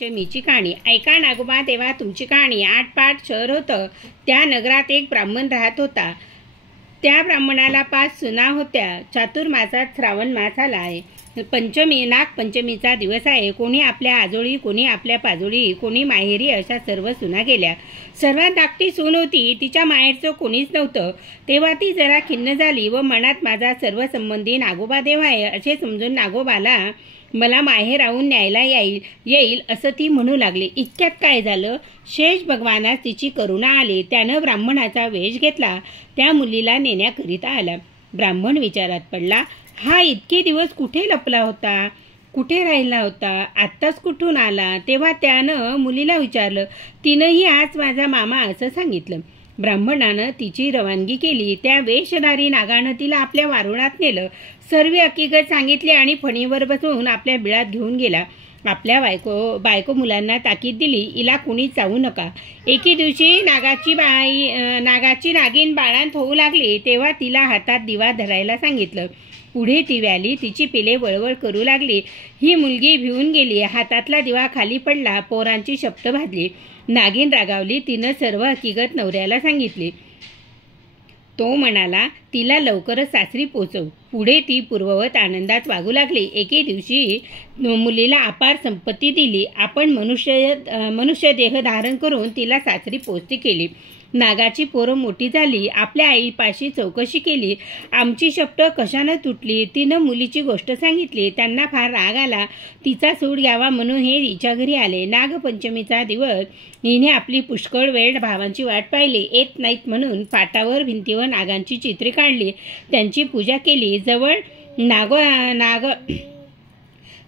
पंचमीची कहाणी ऐका नागोबा तेव्हा तुमची कहाणी. 8 पाट शहर होतं. त्या नगरात एक ब्राह्मण राहत होता. त्या ब्राह्मणाला 5 सुना होत्या. चातुर्मासात श्रावण मास आला आहे. पंचमी नागपंचमीचा दिवस आहे. कोणी आपल्या आजोळी, कोणी आपल्या पाजोळी, कोणी माहेरी अशा सर्व सुना गेल्या. सर्वात धाकटी सून होती. तिच्या माहेरचं कोणीच नव्हतं. तेव्हा ती जरा खिन्न झाली व मनात माझा सर्व संबंधी नागोबा देव आहे असे समजून नागोबाला मला माहेर राहून न्यायला येईल असं ती म्हणू लागली. इतक्यात काय झालं, शेष भगवानास तिची करुणा आली. त्यानं ब्राह्मणाचा वेश घेतला. त्या मुलीला नेण्याकरिता आला. ब्राह्मण विचारात पडला. हा इतके दिवस कुठे लपला होता, कुठे राहिला होता, आत्ताच कुठून आला? तेव्हा त्यानं मुलीला विचारलं. तिनंही आज माझा मामा असं सांगितलं. ब्राह्मणानं तिची रवानगी केली. त्या वेशधारी नागानं तिला आपल्या वारुळात नेलं. सर्व हकीकत सांगितली आणि फणीवर बसून आपल्या बिळात घेऊन गेला. आपल्या बायको मुलांना ताकीद दिली, हिला कुणीच जाऊ नका. एके दिवशी नागाची नागिन बाळांत होऊ लागली. तेव्हा तिला हातात दिवा धरायला सांगितलं. पुढे ती व्याली. तिची पिले वळवळ करू लागली. ही मुलगी भिवून गेली. हातातला दिवा खाली पडला. पोरांची शपथ भाजली. नागिन रागावली. तिनं सर्व हकीकत नवऱ्याला सांगितली. तो म्हणाला, तिला लवकरच सासरी पोचव. पुढे ती पूर्ववत आनंदात वागू लागली. एके दिवशी मुलीला अपार संपत्ती दिली. आपण मनुष्य देह धारण करून तिला सासरी पोचती केली. नागाची पोरं मोठी झाली. आपल्या आईपाशी चौकशी केली. आमची शपथ कशानं तुटली? तिनं मुलीची गोष्ट सांगितली. त्यांना फार राग आला. तिचा सूड घ्यावा म्हणून हे हिच्या घरी आले. नागपंचमीचा दिवस हिने आपली पुष्कळ वेळ भावांची वाट पाहिली. येत नाहीत म्हणून पाटावर भिंतीवर नागांची चित्रे काढली. त्यांची पूजा केली. जवळ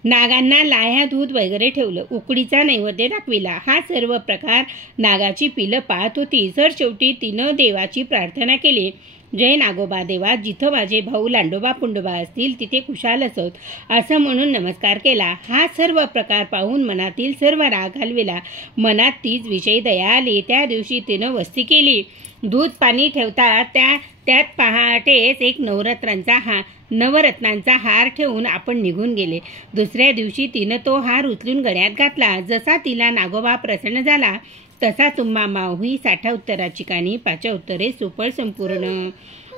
नागांना लाह्या दूध वगैरे ठेवलं. उकडीचा नैवेद्य दाखविला. हा सर्व प्रकार नागाची पिलं पाहत होती. शेवटी तिनं देवाची प्रार्थना केली. जय नागोबा देवा, जिथं माझे भाऊ लांडोबा पुंडोबा असतील तिथे खुशाल असोत असं म्हणून नमस्कार केला. हा सर्व प्रकार पाहून मनातील सर्व राग घालविला. मनात तीच विषयी दया आली. त्या दिवशी तिनं वस्ती केली. दूध पाणी ठेवता त्यात पहाटेच एक नवरत्नांचा हार ठेवून आपण निघून गेले. दुसऱ्या दिवशी तिनं तो हार उचलून गळ्यात घातला. जसा तिला नागोबा प्रसन्न झाला तसा तुम्हा माऊही 60 उत्तराची कानी 5 उत्तरे सुफळ संपूर्ण.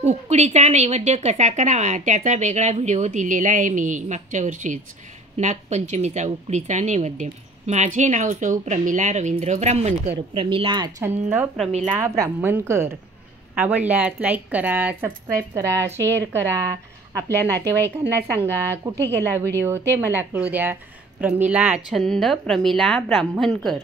उकडीचा नैवेद्य कसा करावा त्याचा वेगळा व्हिडिओ दिलेला आहे मी मागच्या वर्षीच. नागपंचमीचा उकडीचा नैवेद्य. माझे नाव सौ प्रमिला रवींद्र ब्राह्मणकर. प्रमिला छंद प्रमिला ब्राह्मणकर. आवडल्यास लाईक करा, सबस्क्राईब करा, शेअर करा. आपल्या नातेवाईकांना सांगा. कुठे गेला व्हिडिओ ते मला कळू द्या. प्रमिला छंद प्रमिला ब्राह्मणकर.